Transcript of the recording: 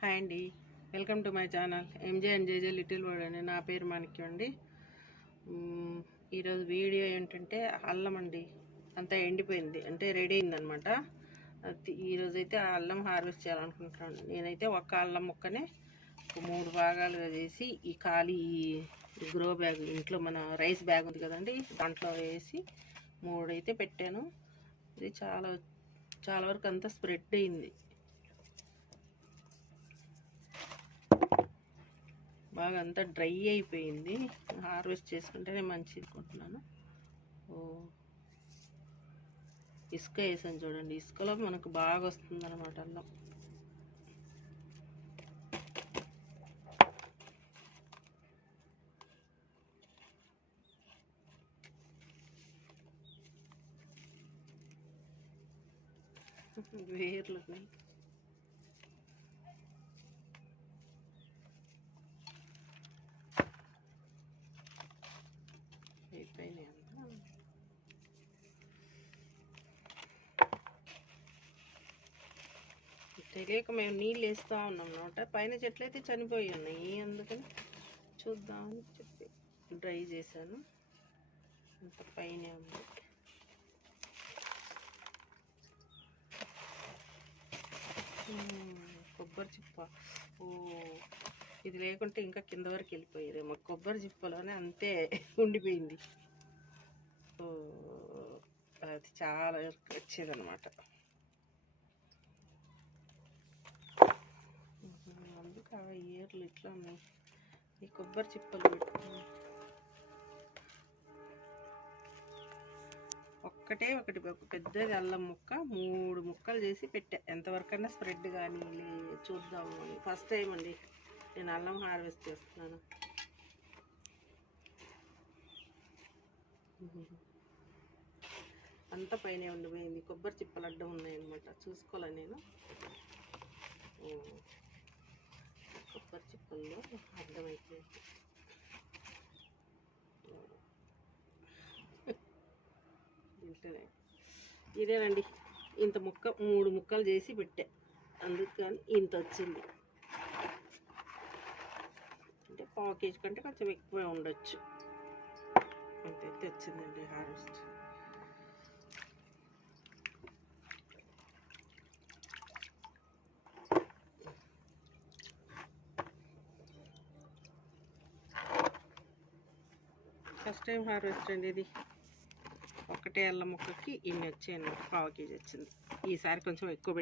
Hi అండి, welcome to my channel MJ and JJ little world అండి. నా పేరు మాణిక్యం అండి. ఈరోజు వీడియో ఏంటంటే అల్లం అండి. అంతా ఎండిపోయింది, అంటే రెడీ అయిందనమాట. ఈరోజైతే ఆ అల్లం హార్వెస్ట్ చేయాలనుకుంటున్నాను. నేనైతే ఒక్క అల్లం ముక్కనే 3 భాగాలుగా చేసి ఈ ఖాళీ గ్రో బ్యాగ్, ఇంట్లో మన రైస్ బ్యాగ్ ఉంది కదండి, దాంట్లో వేసి 3 అయితే పెట్టాను. ఇది చాలా వరకు అంతా స్ప్రెడ్ అయింది. బాగా అంతా డ్రై అయిపోయింది. హార్వెస్ట్ చేసుకుంటేనే మంచిది అనుకుంటున్నాను. ఇసుక వేసాను చూడండి, ఇసుకలో మనకు బాగా వస్తుంది అనమాట అల్లం. వేర్లు అయిపోయినాయి అంతా. తెలియక మేము నీళ్ళు వేస్తూ ఉన్నాం అన్నమాట. పైన చెట్లు అయితే చనిపోయి ఉన్నాయి, అందుకని చూద్దామని చెప్పి డ్రై చేశాను. ఇంత పైన ఉంది. కొబ్బరి చిప్ప, ఇది లేకుంటే ఇంకా కింద వరకు వెళ్ళిపోయేదేమో. కొబ్బరి చిప్పలోనే అంతే ఉండిపోయింది. అది చాలా వచ్చేదన్నమాట. అందుకు ఆ ఏర్లు ఇట్లా ఉన్నాయి. ఈ కొబ్బరి చిప్పలు ఒకటి పెద్దది అల్లం ముక్క 3 ముక్కలు చేసి పెట్టా. ఎంతవరకన్నా స్ప్రెడ్ కానీ చూద్దాము అని. ఫస్ట్ టైం అండి నేను అల్లం హార్వెస్ట్ చేస్తున్నాను. అంత పైన ఉండిపోయింది. కొబ్బరి చిప్పలు అడ్డం ఉన్నాయన్నమాట. చూసుకోలే నేను. కొబ్బరి చిప్పల్లో అడ్డమైపోయింది. ఇదేనండి, ఇంత ముక్క 3 ముక్కలు చేసి పెట్టా. అందుకని ఇంత వచ్చింది. అంటే 1/4 కేజీ కంటే కొంచెం ఎక్కువే ఉండొచ్చు. అంతైతే వచ్చిందండి హార్వెస్ట్. ఫస్ట్ టైం హార్వెస్ట్ అండి ఇది. ఒకటే అల్లం ముక్కకి ఇన్ని వచ్చాయి అన్నమాట. 1/4 కేజీ వచ్చింది. ఈసారి కొంచెం ఎక్కువ